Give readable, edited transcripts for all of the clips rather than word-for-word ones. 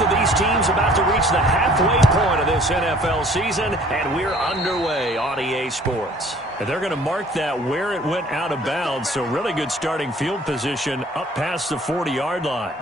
Both of these teams about to reach the halfway point of this NFL season, and we're underway on EA Sports. And they're going to mark that where it went out of bounds, so really good starting field position up past the 40-yard line.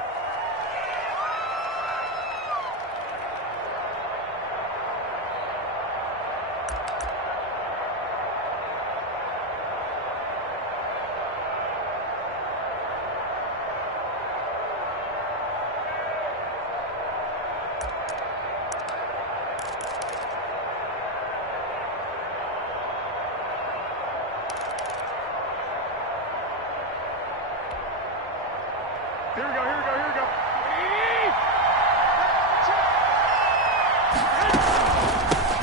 Here we go.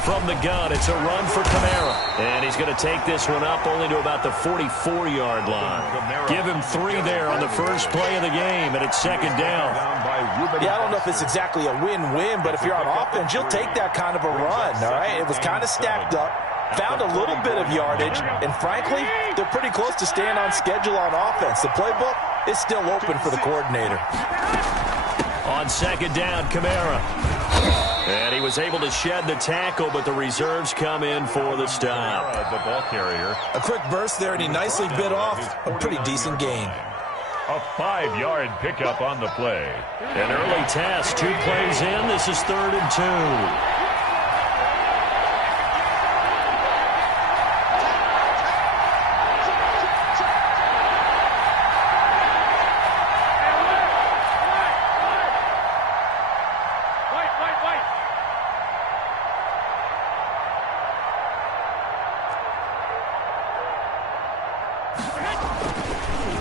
From the gun, it's a run for Kamara. And he's going to take this one up only to about the 44-yard line. Give him 3 there on the first play of the game, and it's second down. Yeah, I don't know if it's exactly a win-win, but if you're on offense, you'll take that kind of a run, all right? It was kind of stacked up, found a little bit of yardage, and frankly, they're pretty close to staying on schedule on offense. The playbook is still open for the coordinator. On second down, Kamara. And he was able to shed the tackle, but the reserves come in for the stop. The ball carrier. A quick burst there, and he nicely bit off a pretty decent gain. A 5-yard pickup on the play. An early test, 2 plays in. This is 3rd and 2.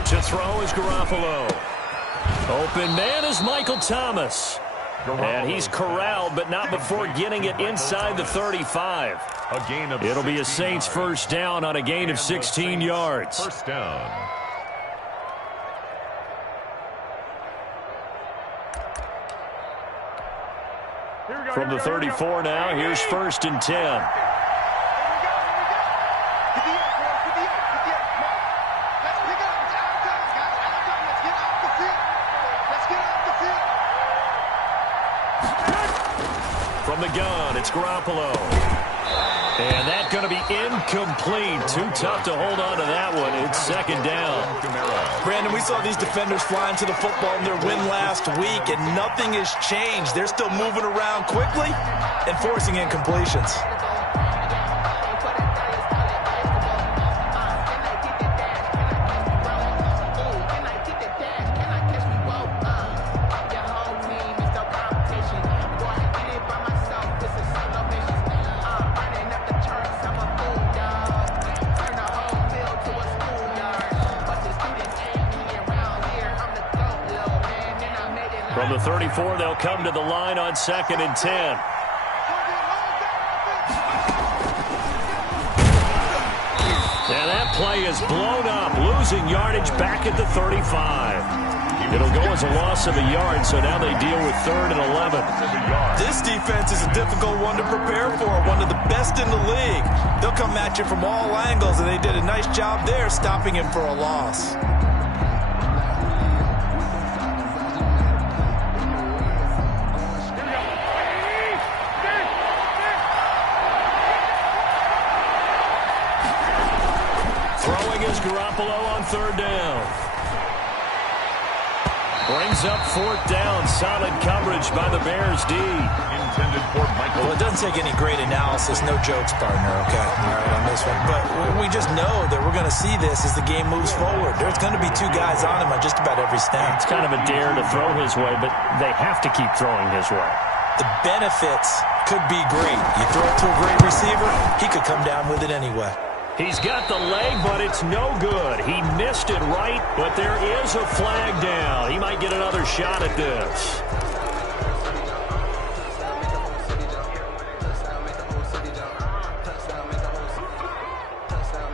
To throw is Garoppolo. Open man is Michael Thomas. And he's corralled, but not before getting it inside the 35. It'll be a Saints first down on a gain of 16 yards. First down. From the 34 now, here's 1st and 10. From the gun, it's Garoppolo. And that's going to be incomplete. Too tough to hold on to that one. It's second down. Brandon, we saw these defenders flying to the football in their win last week, and nothing has changed. They're still moving around quickly and forcing incompletions. From the 34, they'll come to the line on 2nd and 10. And that play is blown up, losing yardage back at the 35. It'll go as a loss of a yard, so now they deal with 3rd and 11. This defense is a difficult one to prepare for, one of the best in the league. They'll come at you from all angles, and they did a nice job there stopping him for a loss. Garoppolo on 3rd down. Brings up 4th down. Solid coverage by the Bears D. Intended for Michael. Well, it doesn't take any great analysis. No jokes, partner, okay? All right, on this one. But we just know that we're going to see this as the game moves forward. There's going to be 2 guys on him on just about every snap. It's kind of a dare to throw his way, but they have to keep throwing his way. The benefits could be great. You throw it to a great receiver, he could come down with it anyway. He's got the leg, but it's no good. He missed it right, but there is a flag down. He might get another shot at this.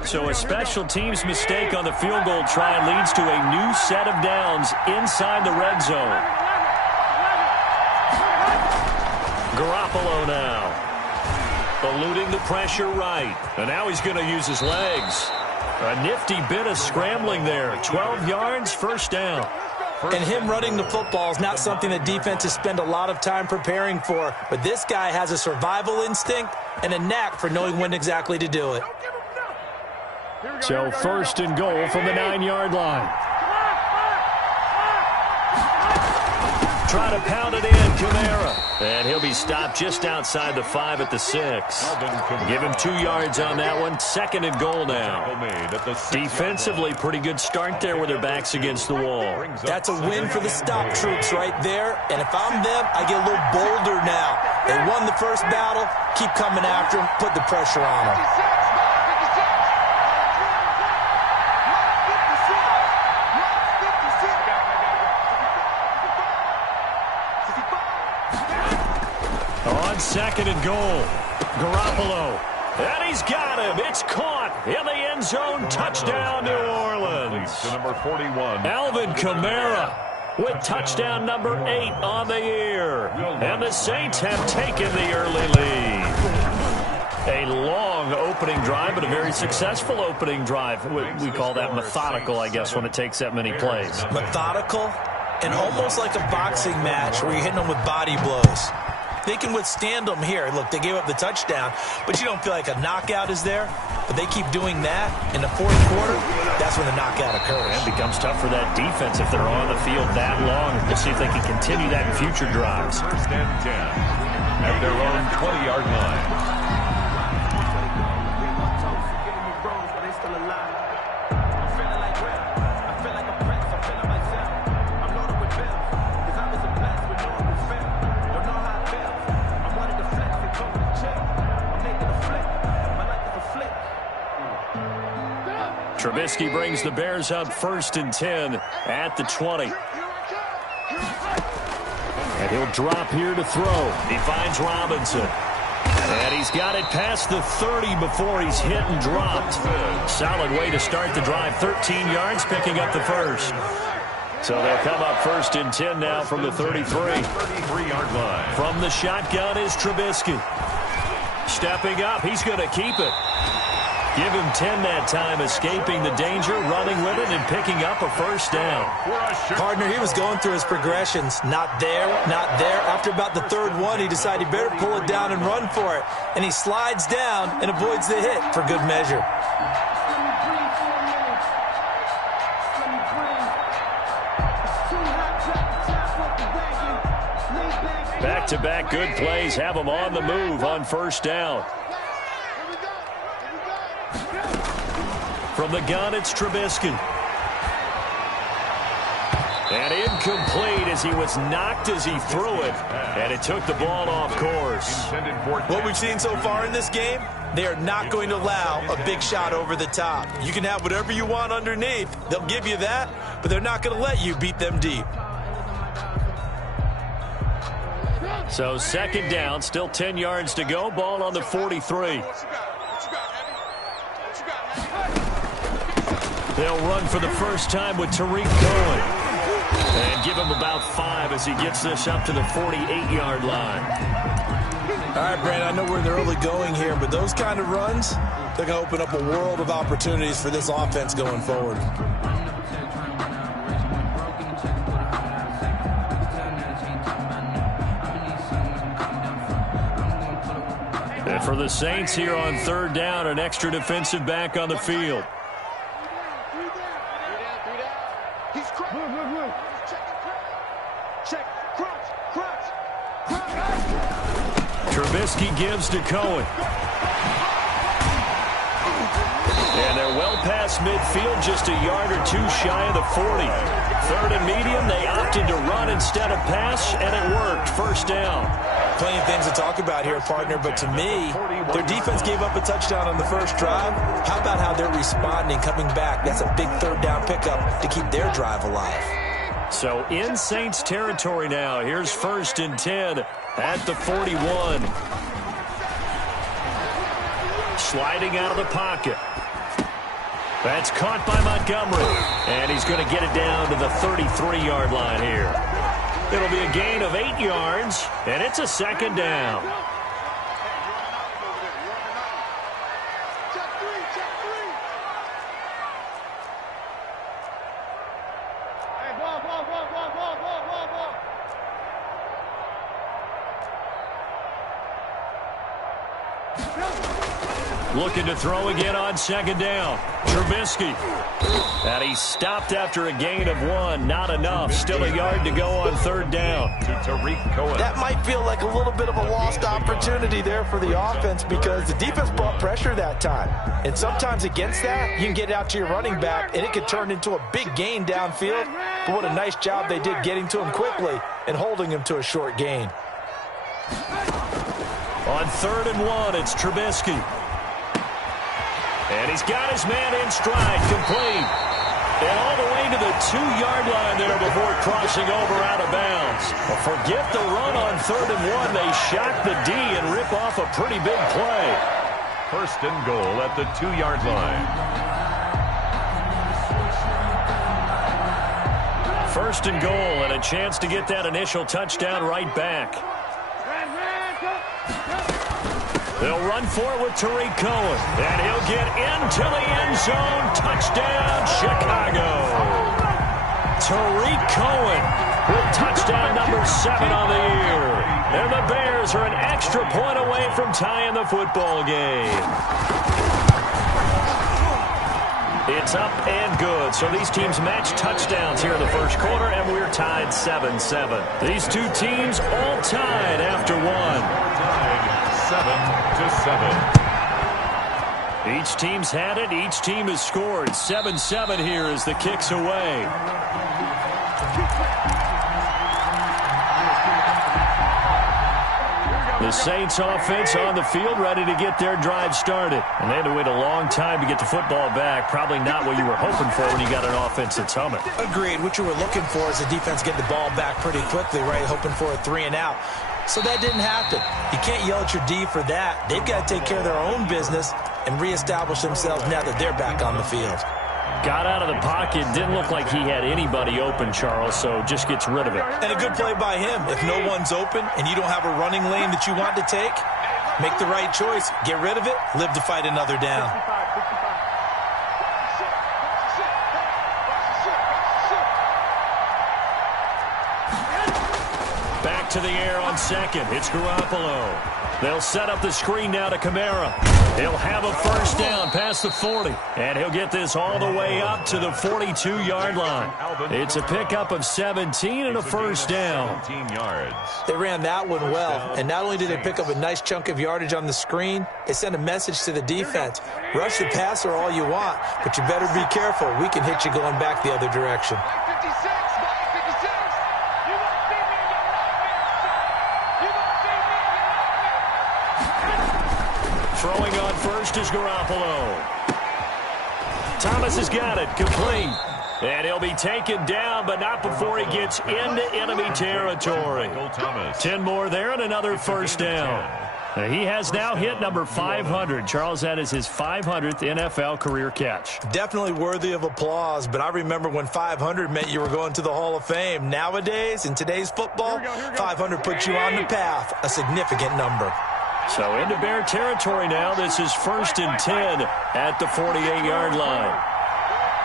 So a special teams mistake on the field goal try leads to a new set of downs inside the red zone. Garoppolo now. Eluding the pressure right. And now he's going to use his legs. A nifty bit of scrambling there. 12 yards, first down. And him running the football is not something that defenses spend a lot of time preparing for. But this guy has a survival instinct and a knack for knowing when exactly to do it. So first and goal from the 9-yard line. Try to pound it in, Kamara. And he'll be stopped just outside the 5 at the 6. Give him 2 yards on that one. Second and goal now. Defensively, pretty good start there with their backs against the wall. That's a win for the stop troops right there. And if I'm them, I get a little bolder now. They won the first battle. Keep coming after them. Put the pressure on them. Second and goal. Garoppolo. And he's got him. It's caught in the end zone. Touchdown, New Orleans. To number 41. Alvin Kamara with touchdown number 8 on the year. And the Saints have taken the early lead. A long opening drive, but a very successful opening drive. We call that methodical, I guess, when it takes that many plays. Methodical and almost like a boxing match where you're hitting them with body blows. They can withstand them here. Look, they gave up the touchdown, but you don't feel like a knockout is there. But they keep doing that in the fourth quarter. That's when the knockout occurs. And it becomes tough for that defense if they're on the field that long. We'll see if they can continue that in future drives. First and 10 at their own 20-yard line. Trubisky brings the Bears up first and 10 at the 20. And he'll drop here to throw. He finds Robinson. And he's got it past the 30 before he's hit and dropped. Solid way to start the drive. 13 yards, picking up the first. So they'll come up first and 10 now from the 33. 33-yard line. From the shotgun is Trubisky. Stepping up, he's going to keep it. Give him 10 that time, escaping the danger, running with it, and picking up a first down. Partner, he was going through his progressions. Not there, not there. After about the third one, he decided he better pull it down and run for it. And he slides down and avoids the hit for good measure. Back-to-back good plays have him on the move on first down. From the gun, it's Trubisky. And incomplete as he was knocked as he threw it. And it took the ball off course. What we've seen so far in this game, they are not going to allow a big shot over the top. You can have whatever you want underneath. They'll give you that, but they're not going to let you beat them deep. So second down, still 10 yards to go. Ball on the 43. They'll run for the first time with Tariq Cohen. And give him about 5 as he gets this up to the 48-yard line. All right, Brandon, I know we're in the early going here, but those kind of runs, they're going to open up a world of opportunities for this offense going forward. And for the Saints here on third down, an extra defensive back on the field. Trubisky gives to Cohen. And they're well past midfield, just a yard or two shy of the 40. Third and medium, they opted to run instead of pass, and it worked. First down. Plenty of things to talk about here, partner, but to me, their defense gave up a touchdown on the first drive. How about how they're responding, coming back? That's a big third down pickup to keep their drive alive. So in Saints territory now. Here's first and 10 at the 41. Sliding out of the pocket. That's caught by Montgomery. And he's going to get it down to the 33-yard line here. It'll be a gain of 8 yards, and it's a second down. Looking to throw again on second down. Trubisky. And he's stopped after a gain of 1. Not enough. Still a yard to go on third down. That might feel like a little bit of a lost opportunity there for the offense because the defense brought pressure that time. And sometimes against that, you can get out to your running back, and it could turn into a big gain downfield. But what a nice job they did getting to him quickly and holding him to a short gain. On 3rd and 1, it's Trubisky. And he's got his man in stride, complete. And all the way to the 2-yard line there before crossing over out of bounds. Well, forget the run on 3rd and 1. They shock the D and rip off a pretty big play. 1st and goal at the 2-yard line. 1st and goal and a chance to get that initial touchdown right back. They'll run for it with Tariq Cohen. And he'll get into the end zone. Touchdown, Chicago. Tariq Cohen with touchdown number 7 on the year. And the Bears are an extra point away from tying the football game. It's up and good. So these teams match touchdowns here in the first quarter, and we're tied 7-7. These two teams all tied after 1. 7-7. Each team's had it. Each team has scored. 7-7 here as the kick's away. The Saints offense on the field ready to get their drive started. And they had to wait a long time to get the football back. Probably not what you were hoping for when you got an offense that's humming. Agreed. What you were looking for is the defense getting the ball back pretty quickly, right? Hoping for a 3 and out. So that didn't happen. You can't yell at your D for that. They've got to take care of their own business and reestablish themselves now that they're back on the field. Got out of the pocket. Didn't look like he had anybody open, Charles, so just gets rid of it. And a good play by him. If no one's open and you don't have a running lane that you want to take, make the right choice. Get rid of it. Live to fight another down. Back to the air on second. It's Garoppolo. They'll set up the screen now to Kamara. He'll have a first down past the 40. And he'll get this all the way up to the 42-yard line. It's a pickup of 17 and a first down. 17 yards. They ran that one well. And not only did they pick up a nice chunk of yardage on the screen, they sent a message to the defense. Rush the passer all you want, but you better be careful. We can hit you going back the other direction. Throwing on first is Garoppolo. Thomas has got it, complete. And he'll be taken down, but not before he gets into enemy territory. 10 more there and another first down. He has now hit number 500. Charles, that is his 500th NFL career catch. Definitely worthy of applause, but I remember when 500 meant you were going to the Hall of Fame. Nowadays, in today's football, 500 puts you on the path, a significant number. So into Bear territory now. This is 1st and 10 at the 48-yard line.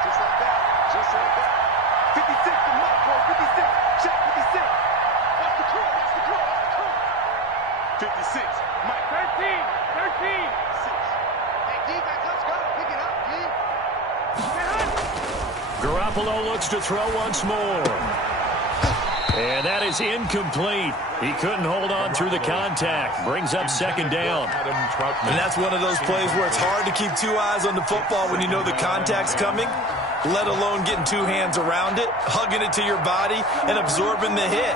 Just like that. Just like that. 56 to Mike, boy. 56. Check 56. Watch the curl. Watch the curl. Watch the curl. 56. Mike. 13. 13. 6. Hey, defense, let's go. Pick it up, D. Garoppolo looks to throw once more. And that is incomplete. He couldn't hold on through the contact. Brings up second down. And that's one of those plays where it's hard to keep 2 eyes on the football when you know the contact's coming, let alone getting 2 hands around it, hugging it to your body, and absorbing the hit.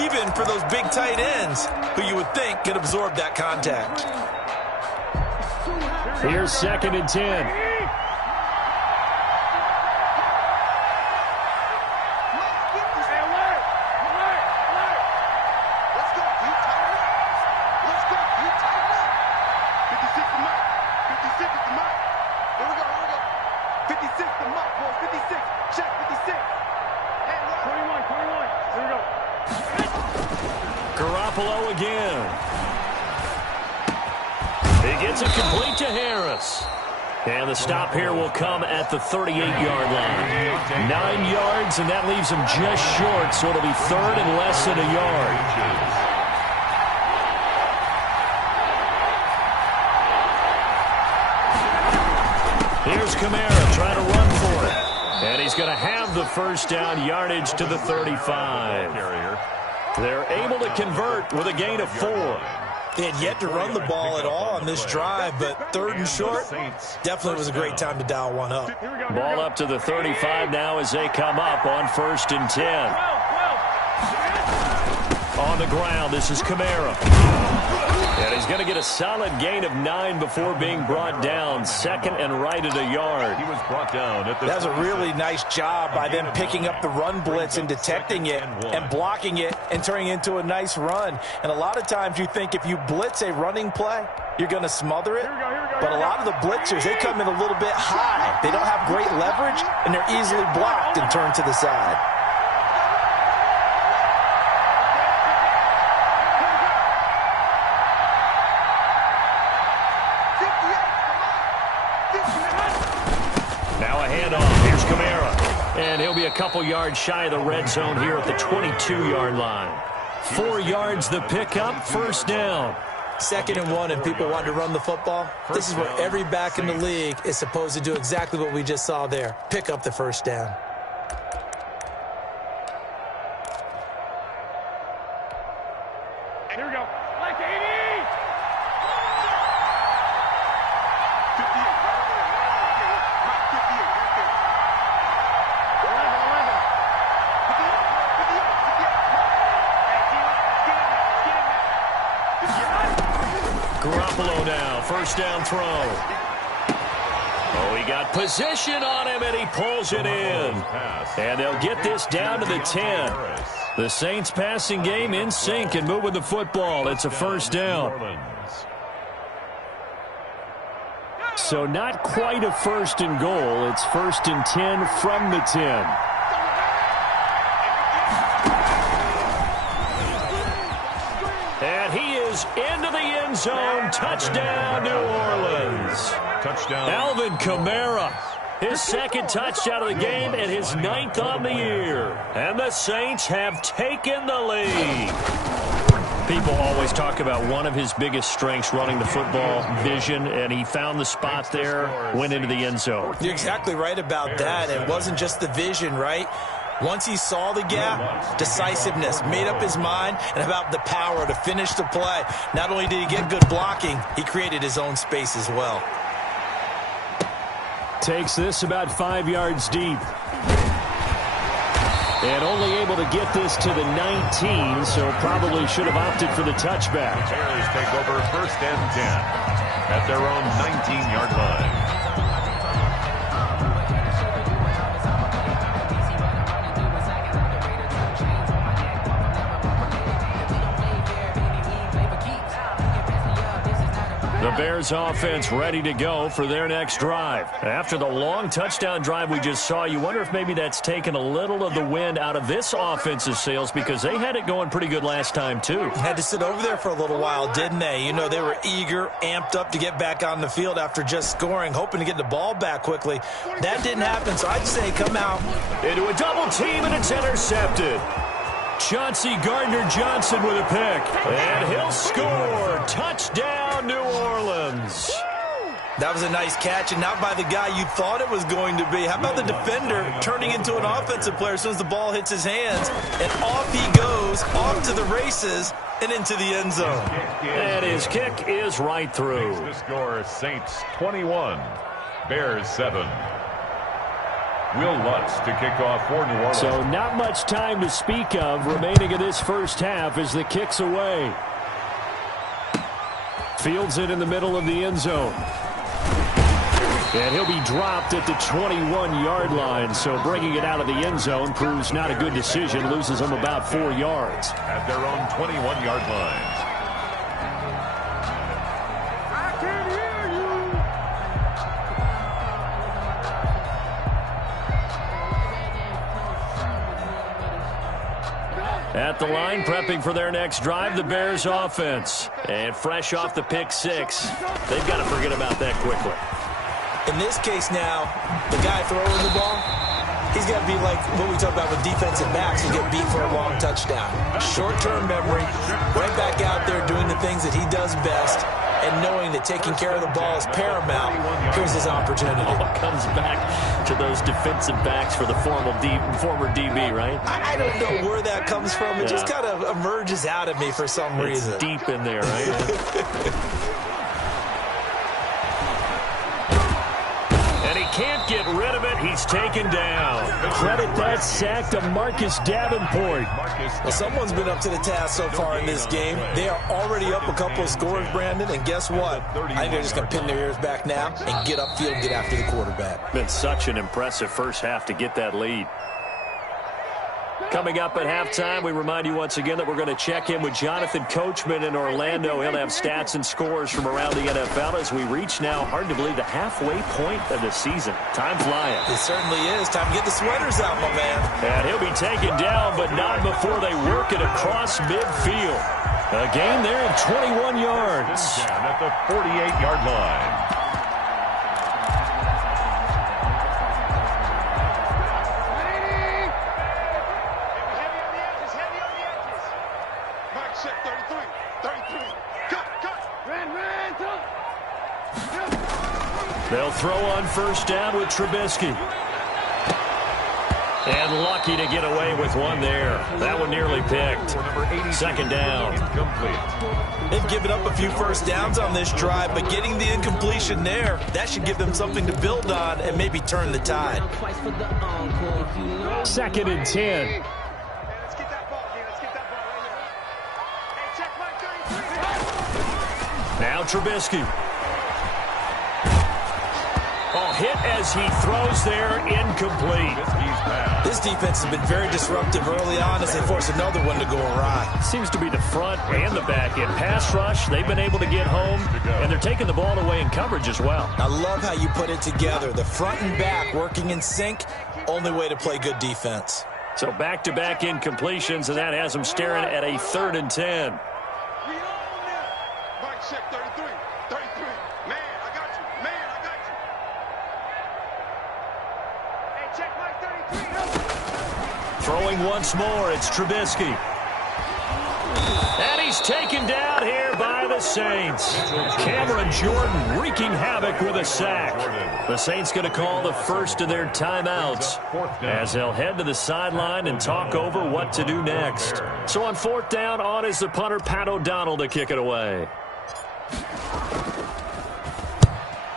Even for those big tight ends who you would think could absorb that contact. Here's 2nd and 10. Garoppolo again. He gets it complete to Harris. And the stop here will come at the 38-yard line. 9 yards, and that leaves him just short, so it'll be 3rd and less than a yard. Here's Kamara trying to run for it. And he's going to have the first down, yardage to the 35. They're able to convert with a gain of 4. They had yet to run the ball at all on this drive, but third and short, definitely was a great time to dial one up. Ball up to the 35 now as they come up on 1st and 10. On the ground, this is Kamara. And he's going to get a solid gain of 9 before being brought down. 2nd and right at a yard. He was brought down at the That was a really nice job by them picking up the run blitz and detecting it and blocking it and turning it into a nice run. And a lot of times you think if you blitz a running play, you're going to smother it. But a lot of the blitzers, they come in a little bit high. They don't have great leverage, and they're easily blocked and turned to the side. And he'll be a couple yards shy of the red zone here at the 22-yard line. 4 yards the pickup, 1st down. 2nd and 1, and people want to run the football. This is where every back in the league is supposed to do exactly what we just saw there. Pick up the 1st down. Here we go. Like 80! Garoppolo now, 1st down throw. Oh, he got position on him, and he pulls it in. And they'll get this down to the 10. The Saints passing game in sync and moving the football. It's a 1st down. So not quite a 1st and goal. It's 1st and 10 from the 10. And he is into the end zone. Touchdown, New Orleans. Touchdown. Alvin Kamara, his 2nd touchdown of the game and his 9th on the year. And the Saints have taken the lead. People always talk about one of his biggest strengths running the football, vision, and he found the spot there, went into the end zone. You're exactly right about that. It wasn't just the vision, right? Once he saw the gap, decisiveness, made up his mind, and about the power to finish the play. Not only did he get good blocking, he created his own space as well. Takes this about 5 yards deep. And only able to get this to the 19, so probably should have opted for the touchback. Bears take over 1st and 10 at their own 19-yard line. The Bears offense ready to go for their next drive. After the long touchdown drive we just saw, you wonder if maybe that's taken a little of the wind out of this offensive sails because they had it going pretty good last time too. Had to sit over there for a little while, didn't they? You know, they were eager, amped up to get back on the field after just scoring, hoping to get the ball back quickly. That didn't happen, so I'd say come out. Into a double team, and it's intercepted. Chauncey Gardner-Johnson with a pick. And he'll score. Touchdown, New Orleans. That was a nice catch, and not by the guy you thought it was going to be. How about the defender turning into an offensive player as soon as the ball hits his hands? And off he goes, off to the races, and into the end zone. And his kick is right through. The score, Saints 21, Bears 7. Will Lutz to kick off for New Orleans. So not much time to speak of remaining in this first half as the kick's away. Fields it in the middle of the end zone. And he'll be dropped at the 21-yard line, so bringing it out of the end zone proves not a good decision, loses him about 4 yards. At their own 21-yard line. At the line, prepping for their next drive, the Bears offense. And fresh off the pick six, they've got to forget about that quickly. In this case now, the guy throwing the ball, he's got to be like what we talk about with defensive backs who get beat for a long touchdown. Short-term memory, right back out there doing the things that he does best, and knowing that taking care of the ball is paramount, here's his opportunity. All comes back to those defensive backs for the former DB, right? I don't know where that comes from. It just kind of emerges out of me for some reason. It's deep in there, right? Can't get rid of it. He's taken down. Credit that sack to Marcus Davenport. Well, someone's been up to the task so far in this game. They are already up a couple of scores, Brandon, and guess what? I think they're just going to pin their ears back now and get upfield and get after the quarterback. Been such an impressive first half to get that lead. Coming up at halftime, we remind you once again that we're going to check in with Jonathan Coachman in Orlando. He'll have stats and scores from around the NFL as we reach now, hard to believe, the halfway point of the season. Time flying. It certainly is. Time to get the sweaters out, my man. And he'll be taken down, but not before they work it across midfield. A gain there of 21 yards. Down at the 48-yard line. They'll throw on first down with Trubisky. And lucky to get away with one there. That one nearly picked. Second down. They've given up a few first downs on this drive, but getting the incompletion there, that should give them something to build on and maybe turn the tide. Second and 10. Now Trubisky. Oh, hit as he throws there, incomplete. This defense has been very disruptive early on as they force another one to go awry. Seems to be the front and the back end. Pass rush, they've been able to get home, and they're taking the ball away in coverage as well. I love how you put it together. The front and back working in sync, only way to play good defense. So back-to-back incompletions, and that has them staring at a 3rd and 10. Throwing once more, it's Trubisky. And he's taken down here by the Saints. Cameron Jordan wreaking havoc with a sack. The Saints going to call the first of their timeouts as they'll head to the sideline and talk over what to do next. So on 4th down, on is the punter, Pat O'Donnell, to kick it away.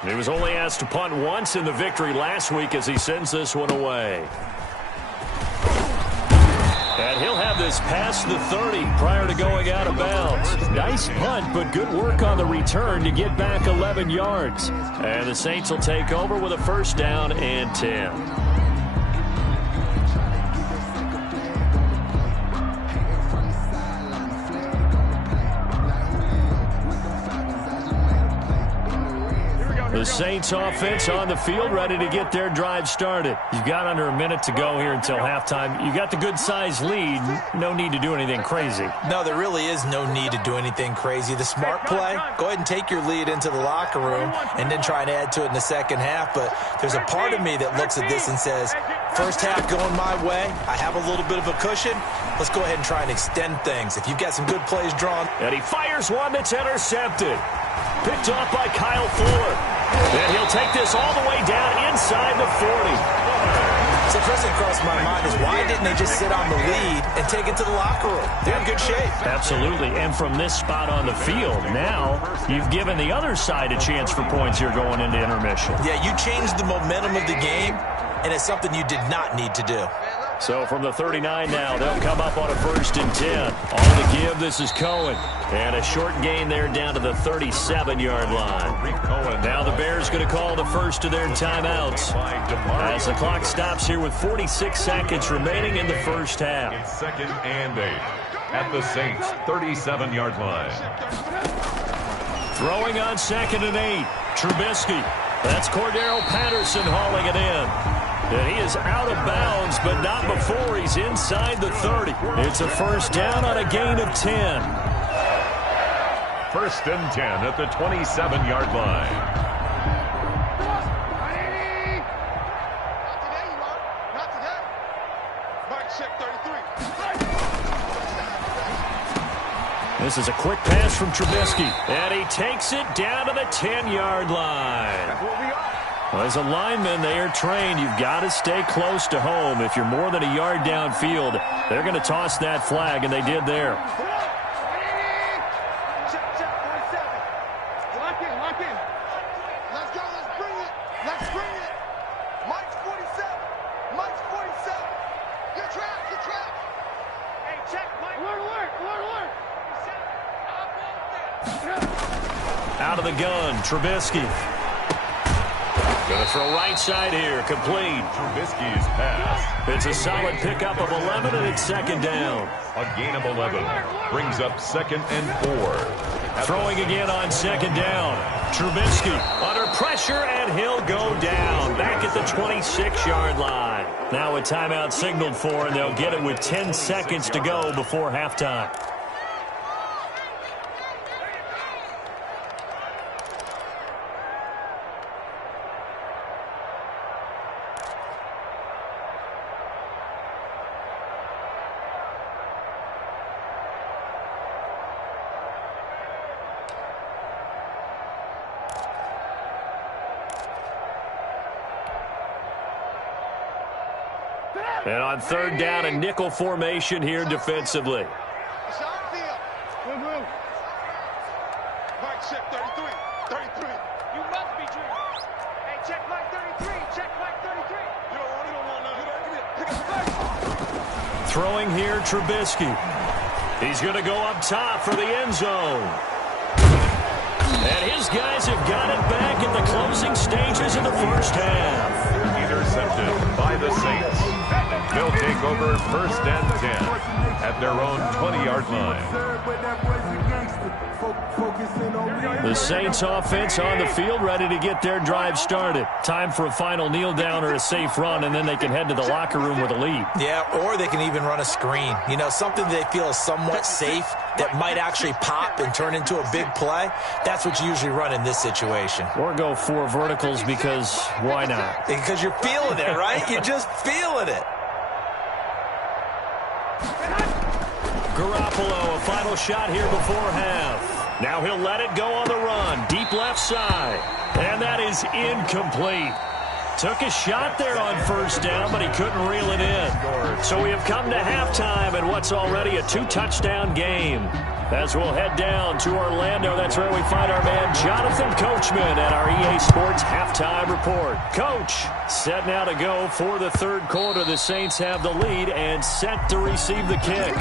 He was only asked to punt once in the victory last week as he sends this one away. And he'll have this past the 30 prior to going out of bounds. Nice punt, but good work on the return to get back 11 yards. And the Saints will take over with a first down and 10. The Saints offense on the field, ready to get their drive started. You've got under a minute to go here until halftime. You got the good-sized lead. No need to do anything crazy. No, there really is no need to do anything crazy. The smart play, go ahead and take your lead into the locker room and then try and add to it in the second half. But there's a part of me that looks at this and says, first half going my way, I have a little bit of a cushion. Let's go ahead and try and extend things. If you've got some good plays drawn. And he fires one that's intercepted. Picked off by Kyle Fuller. And he'll take this all the way down inside the 40. So the first thing across my mind is why didn't they just sit on the lead and take it to the locker room? They're in good shape. Absolutely. And from this spot on the field, now you've given the other side a chance for points here going into intermission. Yeah, you changed the momentum of the game, and it's something you did not need to do. So from the 39 now, they'll come up on a 1st and 10. All to give, this is Cohen. And a short gain there down to the 37-yard line. Now the Bears going to call the first of their timeouts as the clock stops here with 46 seconds remaining in the first half. It's 2nd and 8 at the Saints' 37-yard line. Throwing on 2nd and 8, Trubisky. That's Cordero Patterson hauling it in. And he is out of bounds, but not before he's inside the 30. It's a first down on a gain of 10. 1st and 10 at the 27-yard line. This is a quick pass from Trubisky. And he takes it down to the 10-yard line. Well, as a lineman, they are trained. You've got to stay close to home. If you're more than a yard downfield, they're going to toss that flag, and they did there. Out of the gun, Trubisky. Going to throw right side here, complete. Trubisky's pass. It's a solid pickup of 11, and it's second down. A gain of 11 brings up 2nd and 4. Throwing again on second down. Trubisky under pressure, and he'll go down. Back at the 26-yard line. Now a timeout signaled for, and they'll get it with 10 seconds to go before halftime. And on third down, a nickel formation here defensively. Mike, check 33. 33. You must be dreaming. Hey, check Mike 33. Check Mike 33. You don't want none. Throwing here, Trubisky. He's going to go up top for the end zone. And his guys have got it back in the closing stages of the first half. Intercepted by the Saints. They'll take over 1st and 10 at their own 20-yard line. The Saints offense on the field, ready to get their drive started. Time for a final kneel down or a safe run, and then they can head to the locker room with a lead. Yeah, or they can even run a screen. You know, something they feel is somewhat safe that might actually pop and turn into a big play. That's what you usually run in this situation. Or go 4 verticals because why not? Because you're feeling it, right? You're just feeling it. Garoppolo, a final shot here before half. Now he'll let it go on the run. Deep left side. And that is incomplete. Took a shot there on first down, but he couldn't reel it in. So we have come to halftime in what's already a 2-touchdown game. As we'll head down to Orlando, that's where we find our man Jonathan Coachman at our EA Sports Halftime Report. Coach, set now to go for the third quarter. The Saints have the lead and set to receive the kick.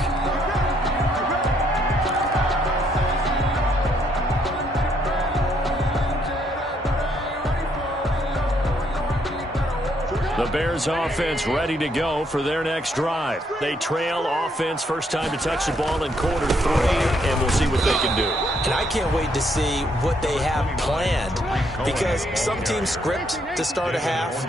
The Bears offense ready to go for their next drive. They trail offense first time to touch the ball in quarter 3, and we'll see what they can do. And I can't wait to see what they have planned, because some teams script to start a half.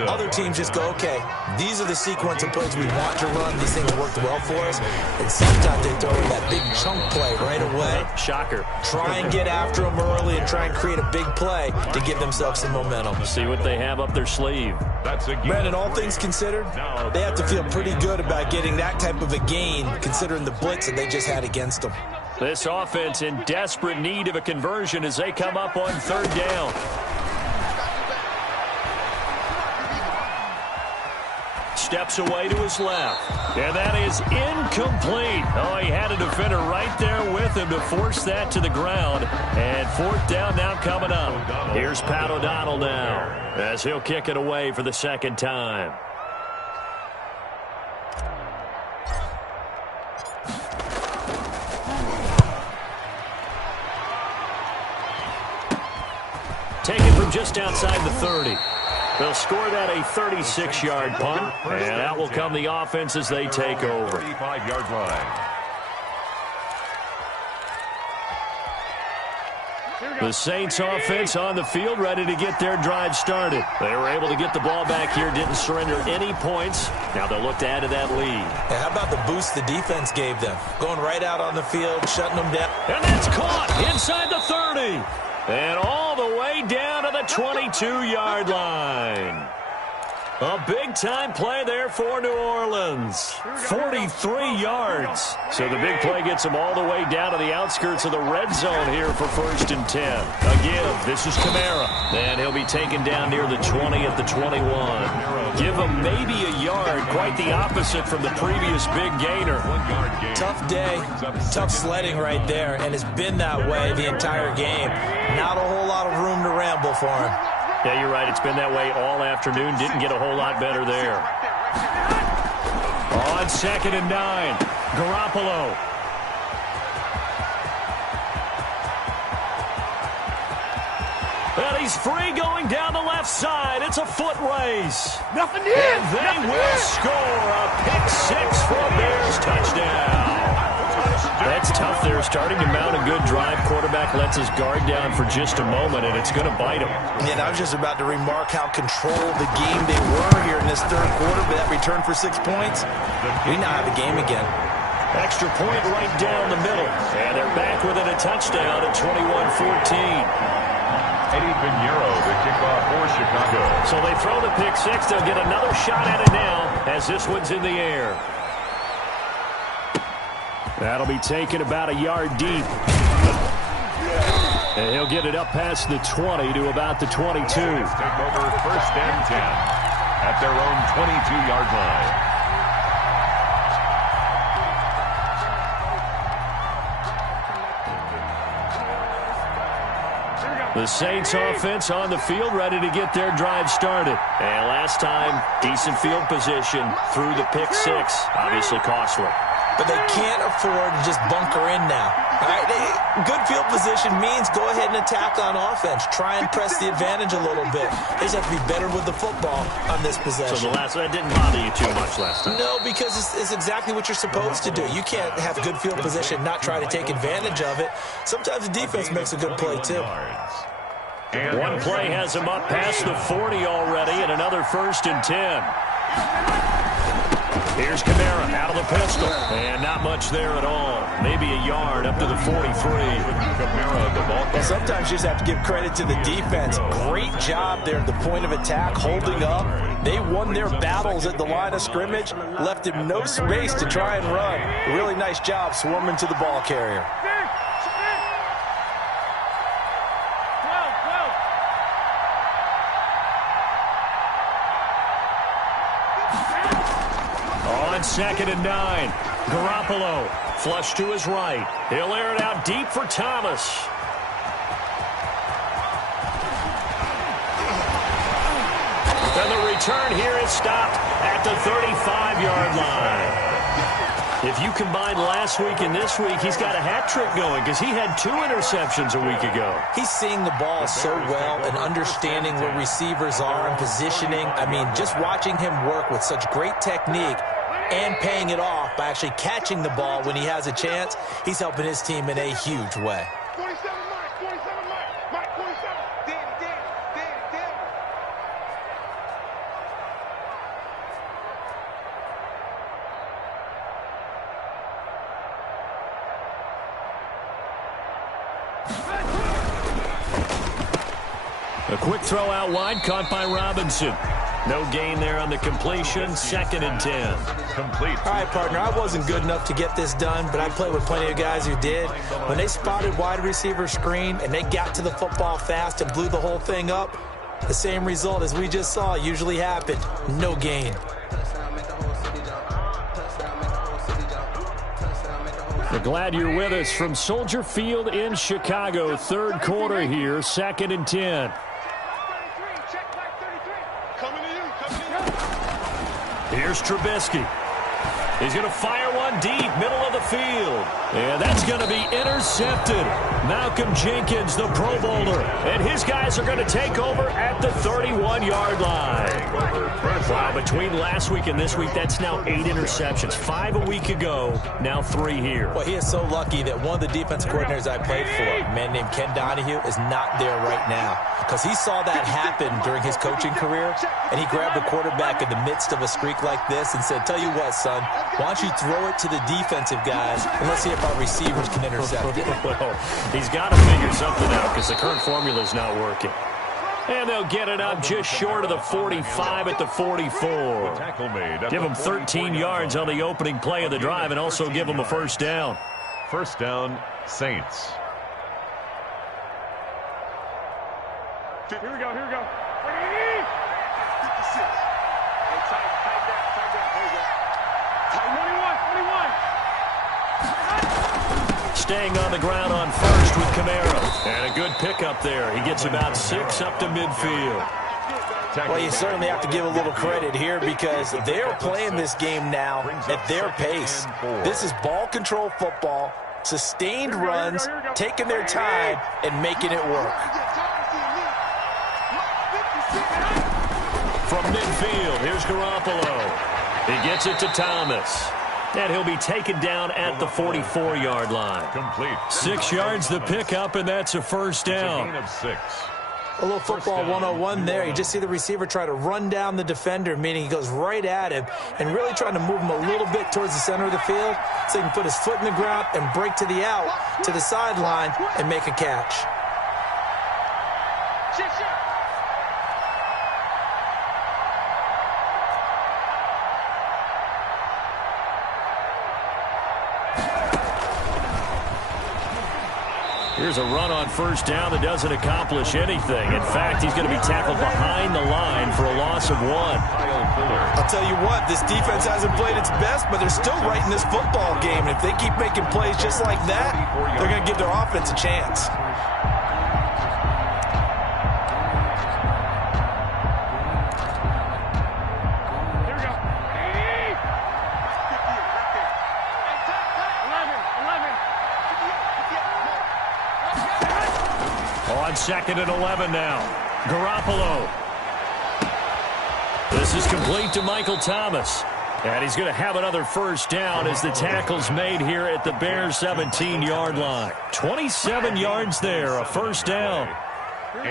Other teams just go, okay, these are the sequence of plays we want to run. These things worked well for us. And sometimes they throw in that big chunk play right away. Shocker. Try and get after them early and try and create a big play to give themselves some momentum. See what they have up their sleeve. Brandon, all things considered, they have to feel pretty good about getting that type of a gain, considering the blitz that they just had against them. This offense in desperate need of a conversion as they come up on third down. Steps away to his left. And that is incomplete. Oh, he had a defender right there with him to force that to the ground. And fourth down now coming up. Here's Pat O'Donnell now as he'll kick it away for the second time. Taken from just outside the 30. They'll score that a 36-yard punt, and out will come the offense as they take over. 35-yard line. The Saints offense on the field ready to get their drive started. They were able to get the ball back here, didn't surrender any points. Now they'll look to add to that lead. And how about the boost the defense gave them? Going right out on the field, shutting them down. And that's caught inside the 30. And all the way down to the 22-yard line. A big-time play there for New Orleans. 43 yards. So the big play gets them all the way down to the outskirts of the red zone here for 1st and 10. Again, this is Kamara. And he'll be taken down near the 20 at the 21. Give him maybe a yard. Quite the opposite from the previous big gainer. Tough day, tough sledding right there, and it's been that way the entire game. Not a whole lot of room to ramble for him. Yeah, you're right. It's been that way all afternoon. Didn't get a whole lot better there. On 2nd and 9, Garoppolo. And he's free going down the left side. It's a foot race. Nothing in. And they will score a pick-6 for a Bears touchdown. That's tough there. Starting to mount a good drive. Quarterback lets his guard down for just a moment, and it's going to bite him. And I was just about to remark how controlled the game they were here in this third quarter, but that return for 6 points, we now have a game again. Extra point right down the middle. And they're back within a touchdown at 21-14. Eddie Pinheiro, the kickoff for Chicago. So they throw the pick-6. They'll get another shot at it now as this one's in the air. That'll be taken about a yard deep. And he'll get it up past the 20 to about the 22. Take over 1st and 10 at their own 22-yard line. The Saints offense on the field, ready to get their drive started. And last time, decent field position through the pick-6. Obviously costly. But they can't afford to just bunker in now. All right, good field position means go ahead and attack on offense. Try and press the advantage a little bit. They just have to be better with the football on this possession. So that didn't bother you too much last time? No, because it's exactly what you're supposed to do. You can't have good field position, not try to take advantage of it. Sometimes the defense makes a good play, too. One play has him up past the 40 already, and another 1st and 10. Here's Kamara out of the pistol. And not much there at all. Maybe a yard up to the 43. Kamara, the ball. Well, sometimes you just have to give credit to the defense. Great job there at the point of attack, holding up. They won their battles at the line of scrimmage, left him no space to try and run. Really nice job swarming to the ball carrier. On 2nd and 9, Garoppolo flush to his right. He'll air it out deep for Thomas. And the return here is stopped at the 35-yard line. If you combine last week and this week, he's got a hat trick going because he had 2 interceptions a week ago. He's seeing the ball so well and understanding where receivers are and positioning. I mean, just watching him work with such great technique and paying it off by actually catching the ball when he has a chance, he's helping his team in a huge way. 47 Mike, 47. Danny. A quick throw out wide, caught by Robinson. No gain there on the completion. 2nd and 10. Complete. All right, partner, I wasn't good enough to get this done, but I played with plenty of guys who did. When they spotted wide receiver screen and they got to the football fast and blew the whole thing up, the same result as we just saw usually happened. No gain. We're glad you're with us from Soldier Field in Chicago. Third quarter here, 2nd and 10. Here's Trubisky. He's going to fire one deep, middle of the field. And that's going to be intercepted. Malcolm Jenkins, the Pro Bowler. And his guys are going to take over at the 31-yard line. Wow, between last week and this week, that's now 8 interceptions. 5 a week ago, now 3 here. Well, he is so lucky that one of the defense coordinators I played for, a man named Ken Donahue, is not there right now. Because he saw that happen during his coaching career, and he grabbed a quarterback in the midst of a streak like this and said, tell you what, son, why don't you throw it to the defensive guys, and let's see if our receivers can intercept it. Well, he's got to figure something out because the current formula is not working. And they'll get it up just short of the 45 at the 44. Give them 13 yards on the opening play of the drive and also give them a first down. First down, Saints. Here we go, here we go. 56. Hey, tight down. There you go. Tight 21. Staying on the ground on first with Camaro. And a good pickup there. He gets about 6 up to midfield. Well, you certainly have to give a little credit here because they're playing this game now at their pace. This is ball control football, sustained runs, taking their time, and making it work. From midfield, here's Garoppolo. He gets it to Thomas. And he'll be taken down at the 44-yard line. Complete. 6 yards the pickup, and that's a first down. Gain of 6. A little football 101 there. You just see the receiver try to run down the defender, meaning he goes right at him and really trying to move him a little bit towards the center of the field so he can put his foot in the ground and break to the out, to the sideline, and make a catch. Here's a run on first down that doesn't accomplish anything. In fact, he's going to be tackled behind the line for a loss of 1. I'll tell you what, this defense hasn't played its best, but they're still right in this football game. And if they keep making plays just like that, they're going to give their offense a chance. On 2nd and 11 now. Garoppolo. This is complete to Michael Thomas. And he's going to have another first down as the tackle's made here at the Bears' 17-yard line. 27 yards there, a first down.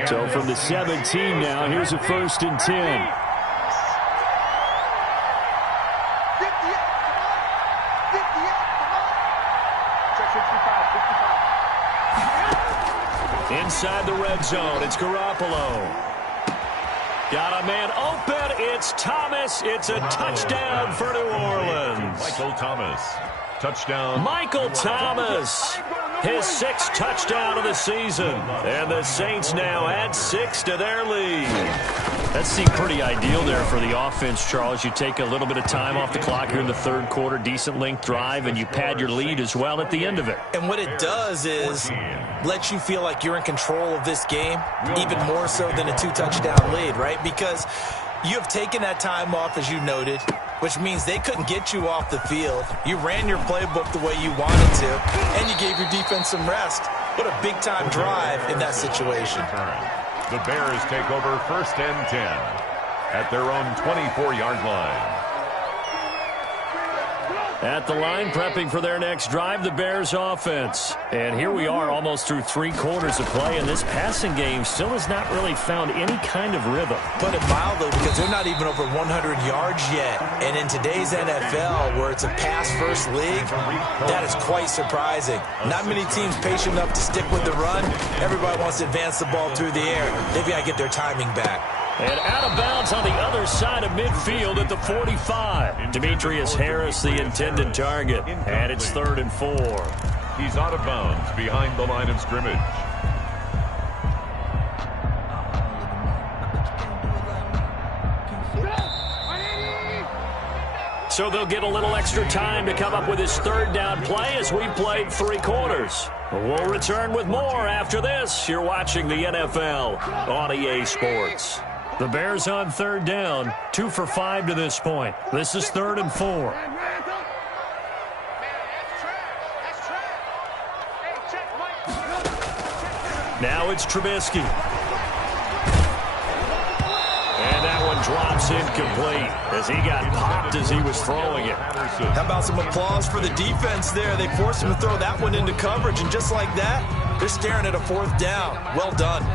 So from the 17 now, here's a 1st and 10. Inside the red zone, it's Garoppolo. Got a man open. It's Thomas. It's a touchdown for New Orleans. Michael Thomas. Touchdown. Michael Thomas. His 6th touchdown of the season. And the Saints now add 6 to their lead. That seemed pretty ideal there for the offense, Charles. You take a little bit of time off the clock here in the 3rd quarter, decent length drive, and you pad your lead as well at the end of it. And what it does is let you feel like you're in control of this game, even more so than a 2-touchdown lead, right? Because you have taken that time off, as you noted, which means they couldn't get you off the field. You ran your playbook the way you wanted to, and you gave your defense some rest. What a big-time drive in that situation. The Bears take over 1st and 10 at their own 24-yard line. At the line, prepping for their next drive, the Bears offense. And here we are almost through 3 quarters of play, and this passing game still has not really found any kind of rhythm. Put it mildly, because they're not even over 100 yards yet. And in today's NFL, where it's a pass-first league, that is quite surprising. Not many teams patient enough to stick with the run. Everybody wants to advance the ball through the air. They've got to get their timing back. And out of bounds on the other side of midfield at the 45. Demetrius Harris, the intended target. And it's 3rd and 4. He's out of bounds behind the line of scrimmage. So they'll get a little extra time to come up with his 3rd down play as we played 3 quarters. We'll return with more after this. You're watching the NFL on EA Sports. The Bears on 3rd down, 2 for 5 to this point. This is 3rd and 4. Now it's Trubisky. And that one drops incomplete as he got popped as he was throwing it. How about some applause for the defense there? They forced him to throw that one into coverage, and just like that, they're staring at a 4th down. Well done.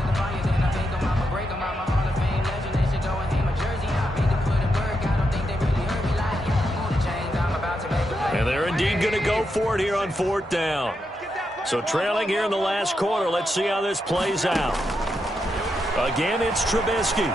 And they're indeed going to go for it here on 4th down. So trailing here in the last quarter, let's see how this plays out. Again, it's Trubisky.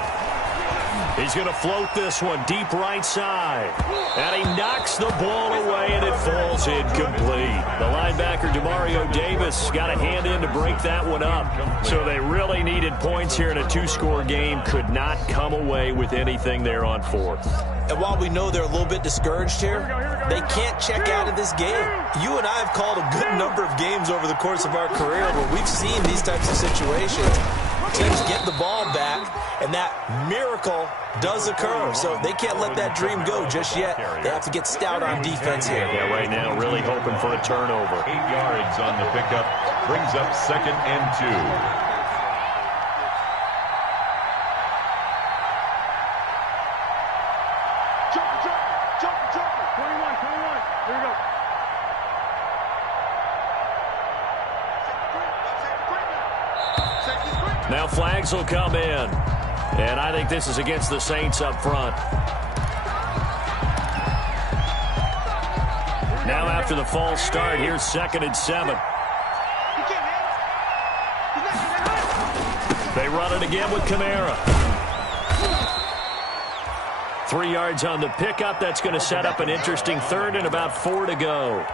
He's going to float this one deep right side. And he knocks the ball away, and it falls incomplete. The linebacker, Demario Davis, got a hand in to break that one up. So they really needed points here in a two-score game. Could not come away with anything there on fourth. And while we know they're a little bit discouraged here, they can't check out of this game. You and I have called a good number of games over the course of our career where we've seen these types of situations. Teams get the ball back, and that miracle does occur. So they can't let that dream go just yet. They have to get stout on defense here. Yeah, right now really hoping for a turnover. 8 yards on the pickup. Brings up 2nd and 2. Now flags will come in. And I think this is against the Saints up front. Now after the false start, here's 2nd and 7. They run it again with Kamara. 3 yards on the pickup. That's going to set up an interesting 3rd and about 4 to go.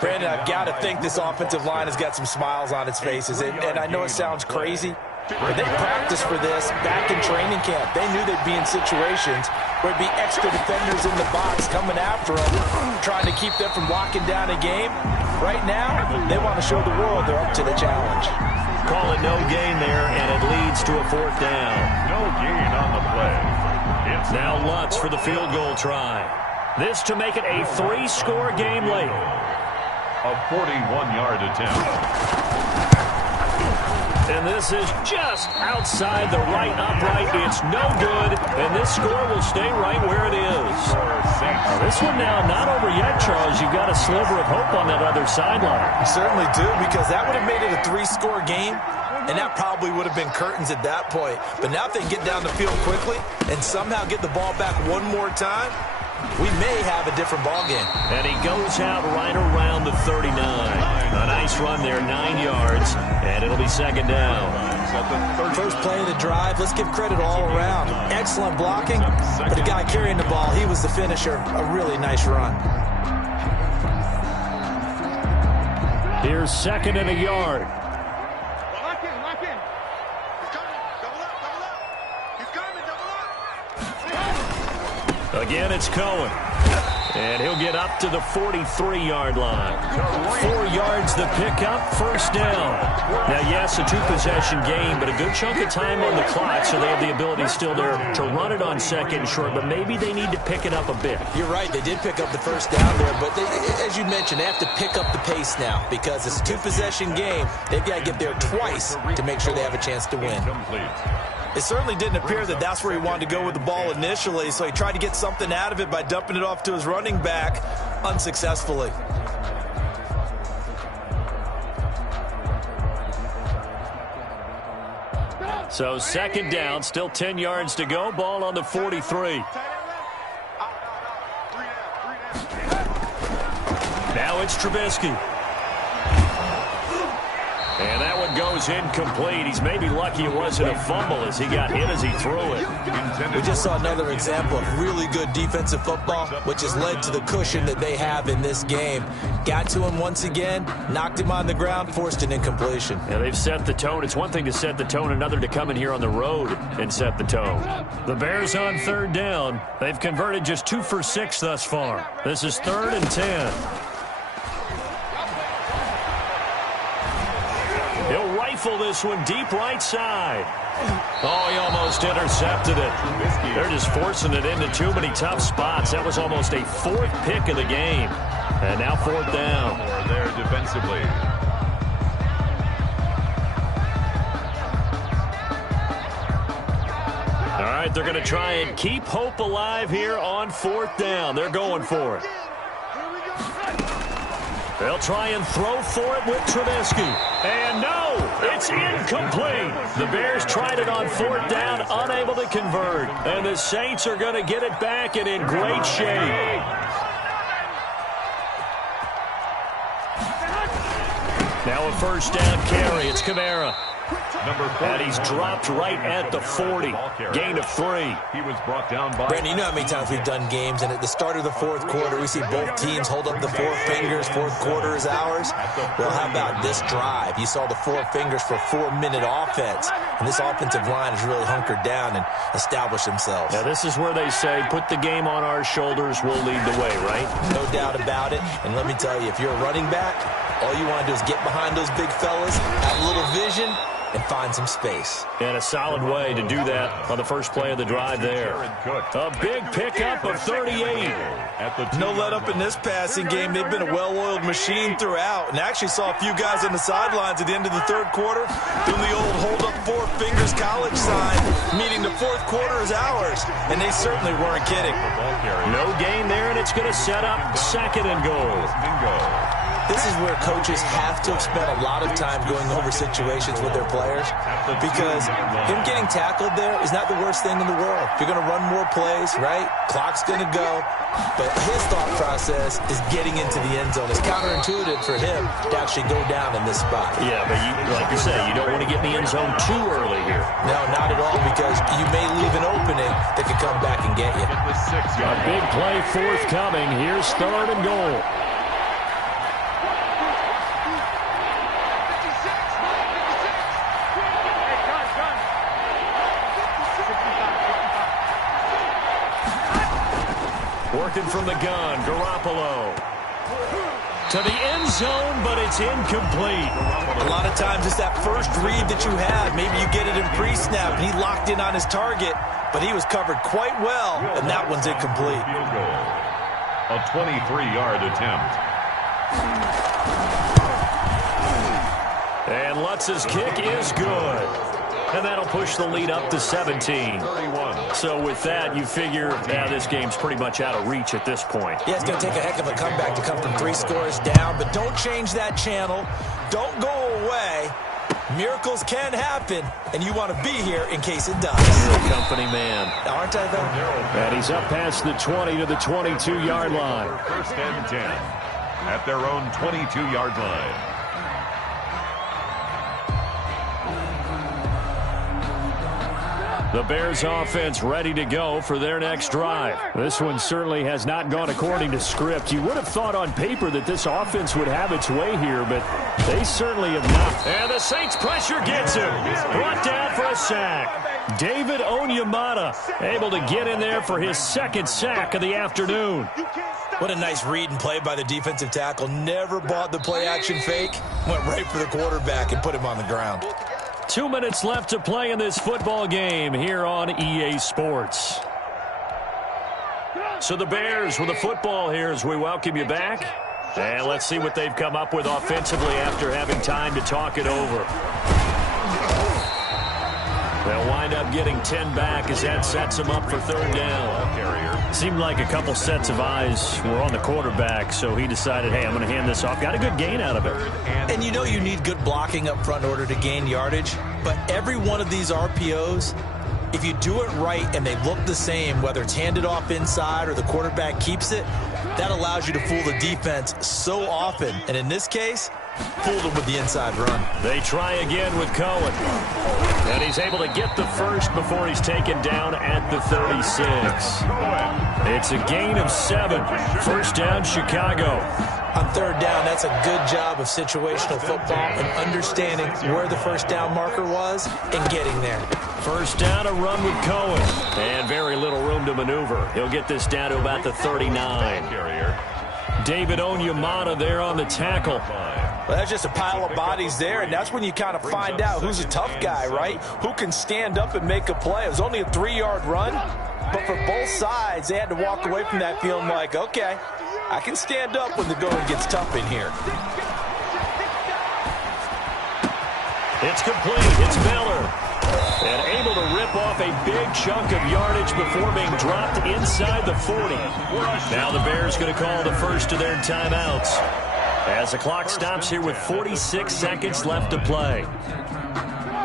Brandon, I've got to think this offensive line has got some smiles on its faces. And I know it sounds crazy, but they practiced for this back in training camp. They knew they'd be in situations where it'd be extra defenders in the box coming after them, trying to keep them from locking down a game. Right now, they want to show the world they're up to the challenge. Call it no gain there, and it leads to a 4th down. No gain on the play. It's now Lutz for the field goal try. This to make it a 3-score game late. A 41-yard attempt. And this is just outside the right upright. It's no good, and this score will stay right where it is. Now, this one now not over yet, Charles. You've got a sliver of hope on that other sideline. You certainly do, because that would have made it a 3-score game, and that probably would have been curtains at that point. But now if they can get down the field quickly and somehow get the ball back one more time, we may have a different ball game. And he goes out right around the 39. A nice run there, 9 yards, and it'll be 2nd down. First play of the drive, let's give credit all around. Excellent blocking, but the guy carrying the ball, he was the finisher. A really nice run. Here's 2nd and a yard. Lock in, lock in. He's coming. Double up, double up. He's coming, double up. Again, it's Cohen. And he'll get up to the 43-yard line. 4 yards the pickup, 1st down. Now, yes, a 2-possession game, but a good chunk of time on the clock, so they have the ability still there to run it on 2nd and short, but maybe they need to pick it up a bit. You're right, they did pick up the 1st down there, but as you mentioned, they have to pick up the pace now because it's a 2-possession game. They've got to get there twice to make sure they have a chance to win. It certainly didn't appear that that's where he wanted to go with the ball initially, so he tried to get something out of it by dumping it off to his running back unsuccessfully. So 2nd down, still 10 yards to go, ball on the 43. Now it's Trubisky. And that one goes incomplete. He's maybe lucky it wasn't a fumble as he got hit as he threw it. We just saw another example of really good defensive football, which has led to the cushion that they have in this game. Got to him once again, knocked him on the ground, forced an incompletion. Yeah, they've set the tone. It's one thing to set the tone, another to come in here on the road and set the tone. The Bears on 3rd down. They've converted just 2 for 6 thus far. This is 3rd and 10. He'll rifle this one deep right side. Oh, he almost intercepted it. They're just forcing it into too many tough spots. That was almost a 4th pick of the game. And now 4th down. There defensively. All right, they're going to try and keep hope alive here on 4th down. They're going for it. They'll try and throw for it with Trubisky. And no, it's incomplete. The Bears tried it on 4th down, unable to convert. And the Saints are going to get it back and in great shape. Now a 1st down carry. It's Kamara. And he's dropped right at the 40. Gain of 3. He was brought down by... Brandon, you know how many times we've done games, and at the start of the fourth quarter, we see both teams hold up the 4 fingers. Fourth quarter is ours. Well, how about this drive? You saw the 4 fingers for 4-minute offense, and this offensive line has really hunkered down and established themselves. Now, this is where they say, put the game on our shoulders, we'll lead the way, right? No doubt about it. And let me tell you, if you're a running back, all you want to do is get behind those big fellas, have a little vision, and find some space. And a solid way to do that on the first play of the drive there. A big pickup of 38. No let up in this passing game. They've been a well-oiled machine throughout. And actually saw a few guys on the sidelines at the end of the third quarter doing the old hold up 4 fingers college sign, meaning the fourth quarter is ours. And they certainly weren't kidding. No gain there, and it's going to set up 2nd and goal. This is where coaches have to have spent a lot of time going over situations with their players, because him getting tackled there is not the worst thing in the world. You're going to run more plays, right? Clock's going to go. But his thought process is getting into the end zone. It's counterintuitive for him to actually go down in this spot. Yeah, but like you said, you don't want to get in the end zone too early here. No, not at all, because you may leave an opening that could come back and get you. A big play forthcoming. Here's 3rd and goal. Working from the gun, Garoppolo. To the end zone, but it's incomplete. A lot of times it's that first read that you have. Maybe you get it in pre-snap, and he locked in on his target, but he was covered quite well, and that one's incomplete. A 23-yard attempt. And Lutz's kick is good. And that'll push the lead up to 17. So with that, you figure now this game's pretty much out of reach at this point. Yeah, it's going to take a heck of a comeback to come from 3 scores down, but don't change that channel. Don't go away. Miracles can happen, and you want to be here in case it does. You're a company man. Aren't I, though? And he's up past the 20 to the 22-yard line. 1st and 10 at their own 22-yard line. The Bears offense ready to go for their next drive. This one certainly has not gone according to script. You would have thought on paper that this offense would have its way here, but they certainly have not. And the Saints pressure gets him. Brought down for a sack. David Onyemata able to get in there for his 2nd sack of the afternoon. What a nice read and play by the defensive tackle. Never bought the play-action fake. Went right for the quarterback and put him on the ground. 2 minutes left to play in this football game here on EA Sports. So the Bears with the football here as we welcome you back. And let's see what they've come up with offensively after having time to talk it over. They'll wind up getting 10 back as that sets them up for 3rd down. Seemed like a couple sets of eyes were on the quarterback, so he decided, hey, I'm going to hand this off. Got a good gain out of it. And you know you need good blocking up front in order to gain yardage, but every one of these RPOs, if you do it right and they look the same, whether it's handed off inside or the quarterback keeps it, that allows you to fool the defense so often. And in this case, fooled them with the inside run. They try again with Cohen. And he's able to get the first before he's taken down at the 36. It's a gain of 7. 1st down, Chicago. On 3rd down, that's a good job of situational football and understanding where the 1st down marker was and getting there. 1st down, a run with Cohen. And very little room to maneuver. He'll get this down to about the 39. David Onyemata there on the tackle. Well, that's just a pile of bodies there, and that's when you kind of find out who's a tough guy, right? Who can stand up and make a play. It was only a 3-yard run, but for both sides, they had to walk away from that feeling like, okay, I can stand up when the going gets tough in here. It's complete. It's Miller. And able to rip off a big chunk of yardage before being dropped inside the 40. Now the Bears going to call the first of their timeouts as the clock stops here with 46 seconds left to play.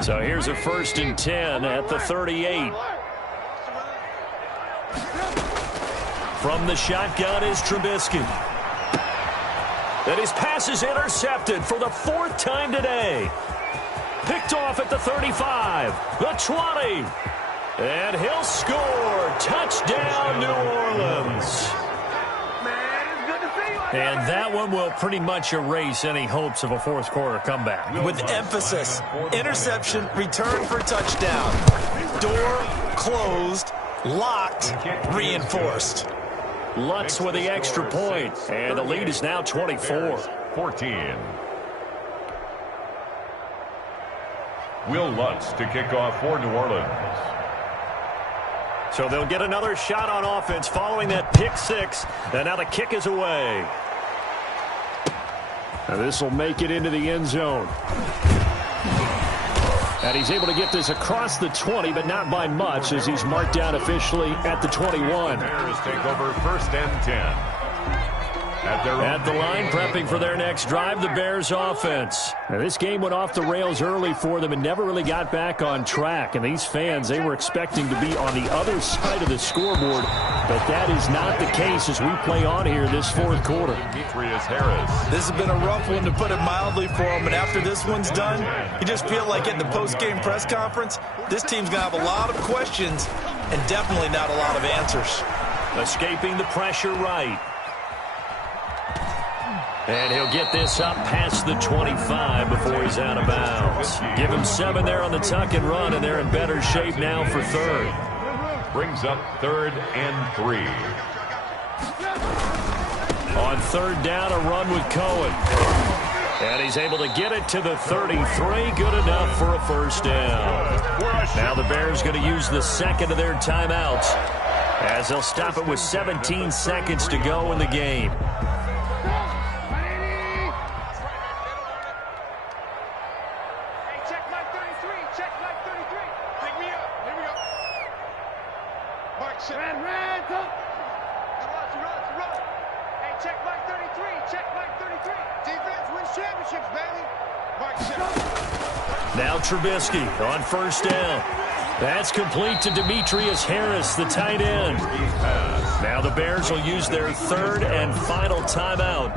So here's a 1st and 10 at the 38. From the shotgun is Trubisky. And his pass is intercepted for the 4th time today. Picked off at the 35, the 20. And he'll score. Touchdown, New Orleans. And that one will pretty much erase any hopes of a fourth quarter comeback. With emphasis, interception, return for touchdown. Door closed, locked, reinforced. Lutz with the extra point, and the lead is now 24-14. Will Lutz to kick off for New Orleans. So they'll get another shot on offense following that pick six. And now the kick is away. Now this will make it into the end zone. And he's able to get this across the 20, but not by much, as he's marked down officially at the 21. Bears take over 1st and 10. At the line, prepping for their next drive, the Bears offense. Now, this game went off the rails early for them and never really got back on track. And these fans, they were expecting to be on the other side of the scoreboard, but that is not the case as we play on here this fourth quarter. This has been a rough one, to put it mildly, for them. And after this one's done, you just feel like at the post-game press conference, this team's going to have a lot of questions and definitely not a lot of answers. Escaping the pressure right. And he'll get this up past the 25 before he's out of bounds. Give him 7 there on the tuck and run, and they're in better shape now for third. Brings up 3rd and 3. On 3rd down, a run with Cohen. And he's able to get it to the 33. Good enough for a first down. Now the Bears going to use the second of their timeouts, as they'll stop it with 17 seconds to go in the game. Now Trubisky on 1st down. That's complete to Demetrius Harris, the tight end. Now the Bears will use their 3rd and final timeout,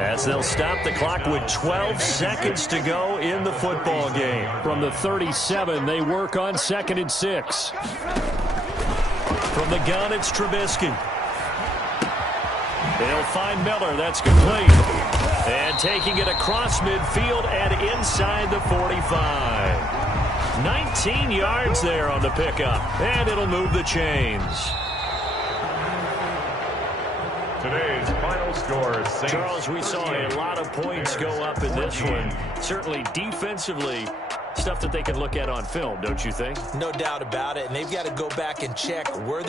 as they'll stop the clock with 12 seconds to go in the football game. From the 37, they work on 2nd and 6. From the gun, it's Trubisky. They'll find Miller. That's complete. And taking it across midfield and inside the 45. 19 yards there on the pickup. And it'll move the chains. Today's final score, Saints. Charles, we saw a lot of points go up in this one. Certainly defensively, stuff that they can look at on film, don't you think? No doubt about it. And they've got to go back and check where they